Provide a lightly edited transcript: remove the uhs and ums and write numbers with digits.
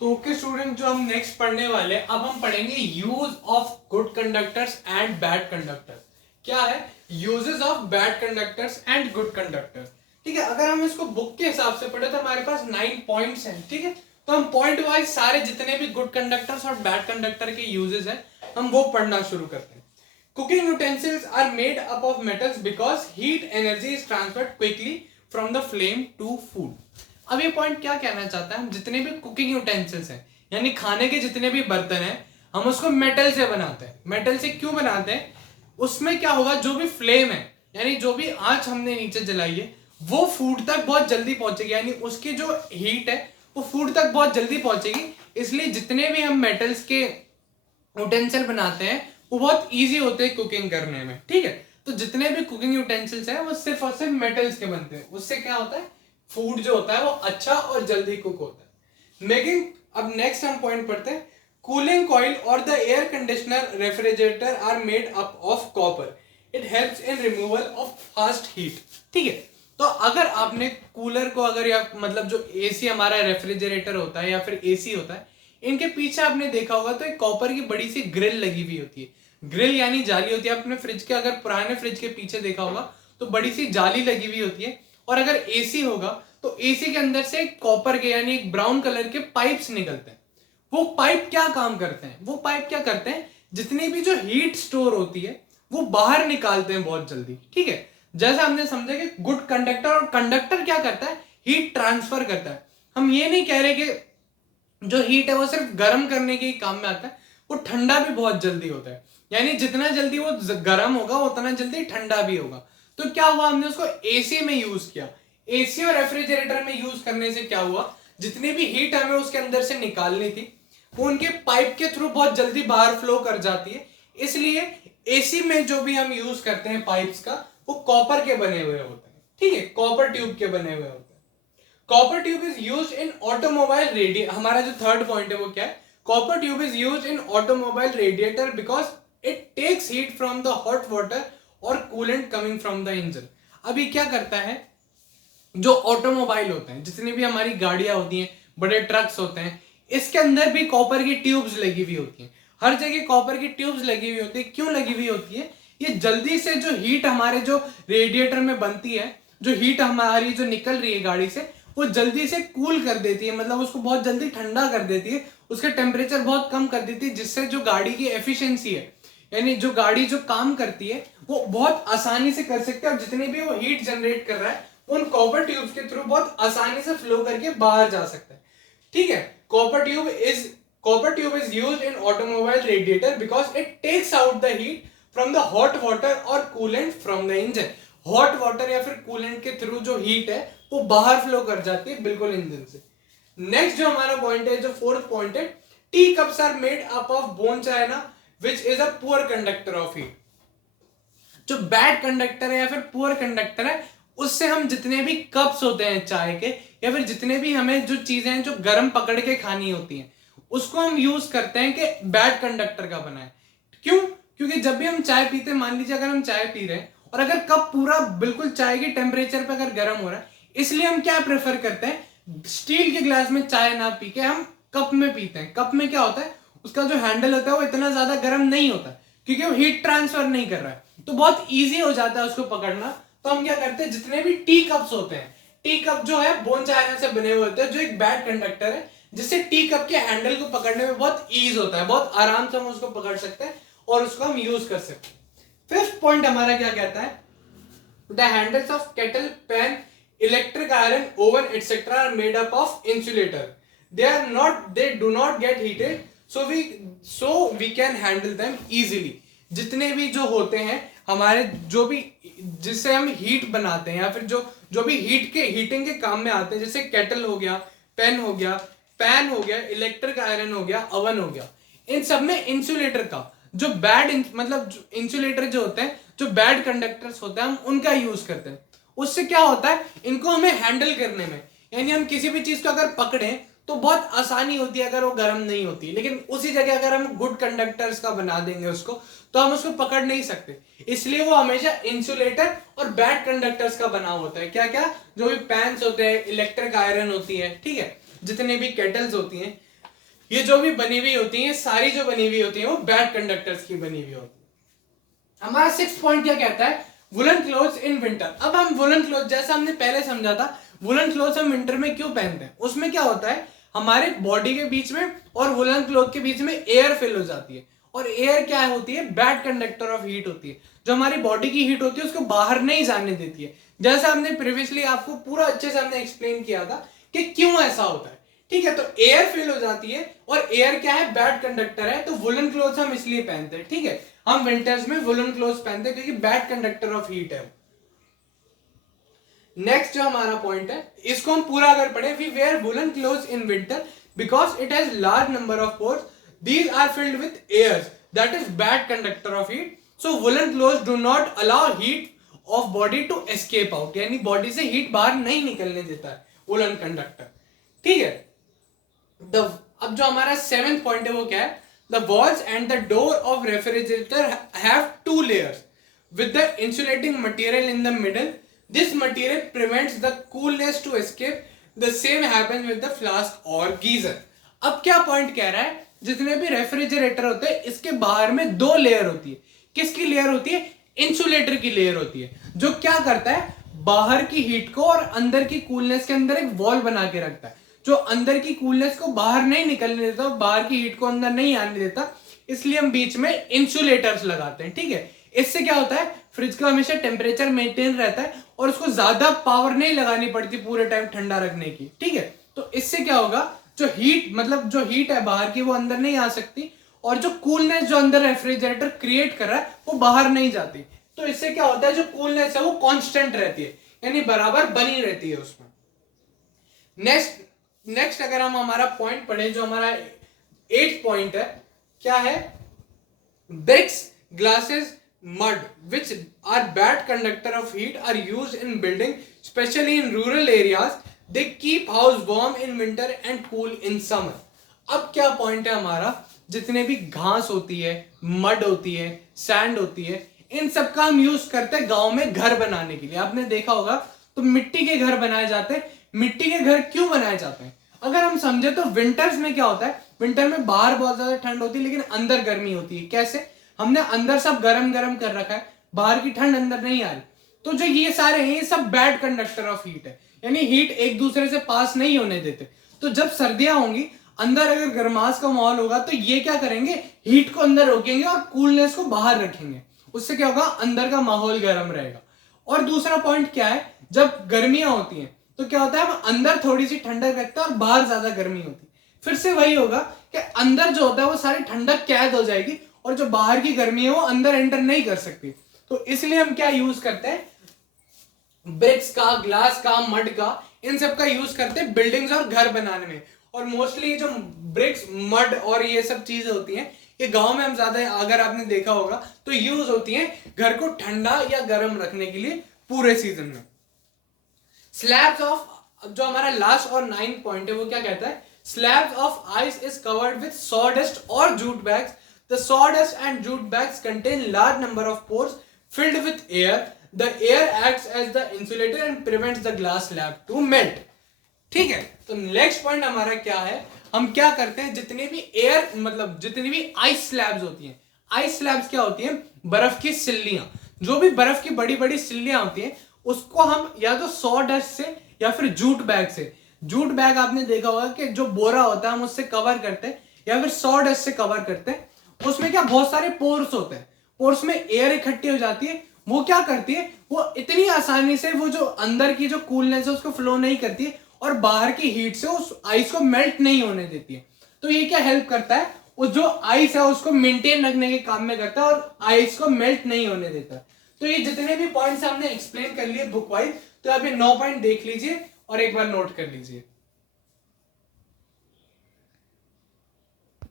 तो okay student, जो हम नेक्स्ट पढ़ने वाले हैं, अब हम पढ़ेंगे use of good conductors and bad conductors. क्या है uses of bad conductors and good conductors. ठीक है, अगर हम इसको बुक के हिसाब से पढ़े तो हमारे पास 9 पॉइंट्स हैं। ठीक है, तो हम पॉइंट वाइज सारे जितने भी गुड कंडक्टर्स और बैड कंडक्टर के यूजेस हैं हम वो पढ़ना शुरू करते हैं। Cooking utensils are made up of metals because heat energy is transferred quickly from the flame to food. अब ये पॉइंट क्या कहना चाहता है, हम जितने भी कुकिंग यूटेंसिल्स हैं यानी खाने के जितने भी बर्तन हैं हम उसको मेटल से बनाते हैं। मेटल से क्यों बनाते हैं, उसमें क्या होगा, जो भी फ्लेम है यानी जो भी आंच हमने नीचे जलाई है वो फूड तक बहुत जल्दी पहुंचेगी, यानी उसकी जो हीट है वो फूड तक बहुत जल्दी पहुंचेगी। इसलिए जितने भी हम मेटल्स के यूटेंसिल बनाते हैं वो बहुत इजी होते हैं कुकिंग करने में। ठीक है, तो जितने भी कुकिंग यूटेंसिल्स हैं वो सिर्फ और सिर्फ मेटल्स के बनते हैं। उससे क्या होता है, फूड जो होता है वो अच्छा और जल्दी कुक होता है। मेकिंग, अब नेक्स्ट हम पॉइंट पढ़ते हैं। कूलिंग कॉइल और the air conditioner refrigerator are made up of copper. It helps in removal of fast heat. ठीक है, तो अगर आपने कूलर को अगर या मतलब जो एसी हमारा रेफ्रिजरेटर होता है या फिर एसी होता है, इनके पीछे आपने देखा होगा तो एक कॉपर की बड़ी सी ग्रिल लगी हुई होती है। ग्रिल यानी जाली होती है। आपने फ्रिज के, अगर पुराने फ्रिज के पीछे देखा होगा तो बड़ी सी जाली लगी हुई होती है। और अगर एसी होगा तो एसी के अंदर से कॉपर के यानी एक ब्राउन कलर के पाइप्स निकलते हैं। वो पाइप क्या काम करते हैं, वो पाइप क्या करते हैं, जितनी भी जो हीट स्टोर होती है वो बाहर निकालते हैं बहुत जल्दी। ठीक है, जैसा हमने समझा कि गुड कंडक्टर, और कंडक्टर क्या करता है, हीट ट्रांसफर करता है। हम ये नहीं कह रहे कि जो हीट है वो सिर्फ गर्म करने के ही काम में आता है, वो ठंडा भी बहुत जल्दी होता है। यानी जितना जल्दी वो गर्म होगा उतना जल्दी ठंडा भी होगा। तो क्या हुआ, हमने उसको एसी में यूज किया। एसी और रेफ्रिजरेटर में यूज करने से क्या हुआ, जितनी भी हीट हमें उसके अंदर से निकालनी थी वो उनके पाइप के थ्रू बहुत जल्दी बाहर फ्लो कर जाती है। इसलिए एसी में जो भी हम यूज करते हैं पाइप्स का, वो कॉपर के बने हुए होते हैं। ठीक है, कॉपर ट्यूब के बने हुए होते हैं। Copper tube is use in automobile radiator. हमारा जो थर्ड पॉइंट है वो क्या है, copper tube is use in automobile radiator because it takes heat from the hot water और coolant coming from the engine. अभी क्या करता है, जो ऑटोमोबाइल होते हैं, जितनी भी हमारी गाड़ियां होती हैं, बड़े ट्रक्स होते हैं, इसके अंदर भी कॉपर की ट्यूब्स लगी हुई होती हैं। हर जगह कॉपर की ट्यूब्स लगी हुई होती है। क्यों लगी हुई होती है, ये जल्दी से जो हीट हमारे जो रेडिएटर में बनती है, जो हीट हमारी जो निकल रही है गाड़ी से, वो जल्दी से कूल कर देती है, मतलब उसको बहुत जल्दी ठंडा कर देती है, उसका टेम्परेचर बहुत कम कर देती है, जिससे जो गाड़ी की एफिशिएंसी है यानी जो गाड़ी जो काम करती है वो बहुत आसानी से कर सकते हैं। और जितनी भी वो हीट जनरेट कर रहा है उन कॉपर ट्यूब्स के थ्रू बहुत आसानी से फ्लो करके बाहर जा सकता है। ठीक है, copper tube is used in automobile radiator because it takes out the heat from the hot water or coolant from the engine। hot water या फिर coolant के थ्रू जो हीट है वो बाहर फ्लो कर जाती है बिल्कुल इंजन से। नेक्स्ट जो हमारा पॉइंट है, जो फोर्थ पॉइंट है, tea cups are made up of bone china which is a poor conductor of heat. जो बैड कंडक्टर है या फिर पुअर कंडक्टर है, उससे हम जितने भी कप्स होते हैं चाय के या फिर जितने भी हमें जो चीजें हैं जो गर्म पकड़ के खानी होती हैं उसको हम यूज करते हैं कि बैड कंडक्टर का बना है। क्यों, क्योंकि जब भी हम चाय पीते हैं, मान लीजिए अगर हम चाय पी रहे हैं और अगर कप पूरा बिल्कुल चाय के टेम्परेचर पे अगर गर्म हो रहा है, इसलिए हम क्या प्रेफर करते हैं, स्टील के ग्लास में चाय ना पी के हम कप में पीते हैं। कप में क्या होता है, उसका जो हैंडल होता है वो इतना ज्यादा गर्म नहीं होता क्योंकि वो हीट ट्रांसफर नहीं कर रहा है, तो बहुत ईजी हो जाता है उसको पकड़ना। तो हम क्या करते हैं, जितने भी टी कप्स होते हैं, टी कप जो है बोन चाइना से बने हुए होते हैं, जो एक बैड कंडक्टर है, जिससे टी कप के हैंडल को पकड़ने में बहुत ईज होता है, बहुत आराम से हम उसको पकड़ सकते हैं और उसको हम यूज कर सकते हैं। फिफ्थ पॉइंट हमारा क्या कहता है, the handles of kettle, pan, electric iron, oven etcetera are made up of insulator. they do not get heated, so we can handle them easily। जितने भी जो होते हैं हमारे, जो भी जिससे हम हीट बनाते हैं या फिर जो भी हीटिंग के काम में आते हैं, जैसे केटल हो गया, पेन हो गया, पैन हो गया, इलेक्ट्रिक आयरन हो गया, ओवन हो गया, इन सब में इंसुलेटर का जो मतलब इंसुलेटर जो होते हैं, जो बैड कंडक्टर्स होते हैं, हम उनका यूज करते हैं। उससे क्या होता है, इनको हमें हैंडल करने में, यानी हम किसी भी चीज को अगर पकड़ें तो बहुत आसानी होती है अगर वो गर्म नहीं होती। लेकिन उसी जगह अगर हम गुड कंडक्टर्स का बना देंगे उसको, तो हम उसको पकड़ नहीं सकते। इसलिए वो हमेशा इंसुलेटर और बैड कंडक्टर्स का बना होता है। क्या क्या, जो भी पैन्स होते हैं, इलेक्ट्रिक आयरन होती है, ठीक है, जितने भी केटल्स होती हैं, ये जो भी बनी हुई होती है, सारी जो बनी हुई होती है वो बैड कंडक्टर्स की बनी हुई होती है। हमारा 6th पॉइंट क्या कहता है, वुलन क्लोथ्स इन विंटर। अब हम वुलन क्लोथ, जैसा हमने पहले समझा था, वुलन क्लोथ्स हम विंटर में क्यों पहनते हैं, उसमें क्या होता है, हमारे बॉडी के बीच में और वुलन क्लोथ के बीच में एयर फिल हो जाती है, और एयर क्या होती है, बैड कंडक्टर ऑफ हीट होती है, जो हमारी बॉडी की हीट होती है उसको बाहर नहीं जाने देती है। जैसा हमने प्रीवियसली आपको पूरा अच्छे से हमने एक्सप्लेन किया था कि क्यों ऐसा होता है। ठीक है, तो एयर फिल हो जाती है, और एयर क्या है, बैड कंडक्टर है, तो वुलन क्लोथ्स हम इसलिए पहनते हैं। ठीक है, हम विंटर्स में वुलन क्लोथ्स पहनते हैं क्योंकि बैड कंडक्टर ऑफ हीट है। नेक्स्ट जो हमारा पॉइंट है, इसको हम पूरा अगर पढ़े, we wear woollen clothes in winter because it has large number of pores, these are filled with air that is bad conductor of heat, so woollen clothes do not allow heat of body to escape out, यानी body से heat बाहर नहीं निकलने देता है woollen conductor. ठीक है, अब जो हमारा 7th पॉइंट है वो क्या है, the walls and the door of refrigerator have 2 layers with the insulating material in the middle. This material prevents the coolness to escape. The same happens with the flask or geyser. अब क्या point कह रहा है, जितने भी refrigerator होते हैं इसके बाहर में 2 लेयर होती है। किसकी लेयर होती है, इंसुलेटर की लेयर होती है, जो क्या करता है, बाहर की हीट को और अंदर की कूलनेस के अंदर एक वॉल बना के रखता है, जो अंदर की कूलनेस को बाहर नहीं निकलने देता, बाहर की हीट को अंदर नहीं आने देता, इसलिए हम बीच में इंसुलेटर्स लगाते हैं। ठीक है, इससे क्या होता है, फ्रिज का हमेशा टेम्परेचर मेंटेन रहता है और उसको ज्यादा पावर नहीं लगानी पड़ती पूरे टाइम ठंडा रखने की। ठीक है, तो इससे क्या होगा, जो हीट मतलब जो हीट है बाहर की वो अंदर नहीं आ सकती, और जो कूलनेस जो अंदर रेफ्रिजरेटर क्रिएट कर रहा है वो बाहर नहीं जाती। तो इससे क्या होता है, जो कूलनेस है वो कांस्टेंट रहती है, यानी बराबर बनी रहती है उसमें। नेक्स्ट अगर हम हमारा पॉइंट पढ़े, जो हमारा 8th पॉइंट है, क्या है, bricks, glasses, mud which are bad conductor of heat are used in building, especially in rural areas. They keep house warm in winter and cool in summer. अब क्या पॉइंट है हमारा, जितने भी घास होती है, मड होती है, सैंड होती है, इन सब का हम यूज करते हैं गांव में घर बनाने के लिए। आपने देखा होगा तो मिट्टी के घर बनाए जाते हैं। मिट्टी के घर क्यों बनाए जाते हैं, अगर हम समझे तो विंटर्स में क्या होता है, विंटर में बाहर बहुत ज्यादा ठंड होती है लेकिन अंदर गर्मी होती है। कैसे, हमने अंदर सब गरम गरम कर रखा है, बाहर की ठंड अंदर नहीं आ रही, तो जो ये सारे हैं ये सब बैड कंडक्टर ऑफ हीट है, यानी हीट एक दूसरे से पास नहीं होने देते। तो जब सर्दियां होंगी, अंदर अगर गर्मास का माहौल होगा तो ये क्या करेंगे, हीट को अंदर रोकेंगे और कूलनेस को बाहर रखेंगे, उससे क्या होगा, अंदर का माहौल गर्म रहेगा। और दूसरा पॉइंट क्या है, जब गर्मियां होती हैं तो क्या होता है, हम अंदर थोड़ी सी ठंडक रखते हैं और बाहर ज्यादा गर्मी होती है, फिर से वही होगा कि अंदर जो होता है वो सारी ठंडक कैद हो जाएगी और जो बाहर की गर्मी है वो अंदर एंटर नहीं कर सकती। तो इसलिए हम क्या यूज करते हैं, ब्रिक्स का, ग्लास का, मड का, इन सब का यूज करते हैं बिल्डिंग्स और घर बनाने में। और मोस्टली जो ब्रिक्स, मड और ये सब चीजें होती हैं, ये गांव में हम ज्यादा, अगर आपने देखा होगा तो यूज होती हैं घर को ठंडा या गर्म रखने के लिए पूरे सीजन में। स्लैब्स ऑफ, जो हमारा लास्ट और 9th पॉइंट है वो क्या कहता है, slabs of ice is covered with sawdust और jute bags. The sawdust and jute bags contain large number of pores filled with air. The air acts as the insulator and prevents the glass slab to melt. ठीक है, तो next point हमारा क्या है, हम क्या करते हैं, जितने भी एयर मतलब जितनी भी आइस स्लैब्स होती हैं, आइस स्लैब्स क्या होती हैं, बर्फ की सिल्लियां, जो भी बर्फ की बड़ी बड़ी सिल्लियां होती हैं उसको हम या तो सॉडस्ट से या फिर जूट बैग से, जूट बैग आपने देखा होगा कि जो बोरा होता है हम उससे कवर करते हैं या फिर सॉडस्ट से कवर करते हैं। उसमें क्या बहुत सारे पोर्स होते हैं, पोर्स में एयर इकट्ठी हो जाती है, वो क्या करती है, वो इतनी आसानी से वो जो अंदर की जो कूलनेस है उसको फ्लो नहीं करती है और बाहर की हीट से उस आइस को मेल्ट नहीं होने देती है। तो ये क्या हेल्प करता है, उस जो आइस है उसको मेंटेन रखने के काम में करता है और आइस को मेल्ट नहीं होने देता। तो ये जितने भी पॉइंट्स हमने एक्सप्लेन कर लिए बुक वाइज, तो आप ये 9 पॉइंट देख लीजिए और एक बार नोट कर लीजिए।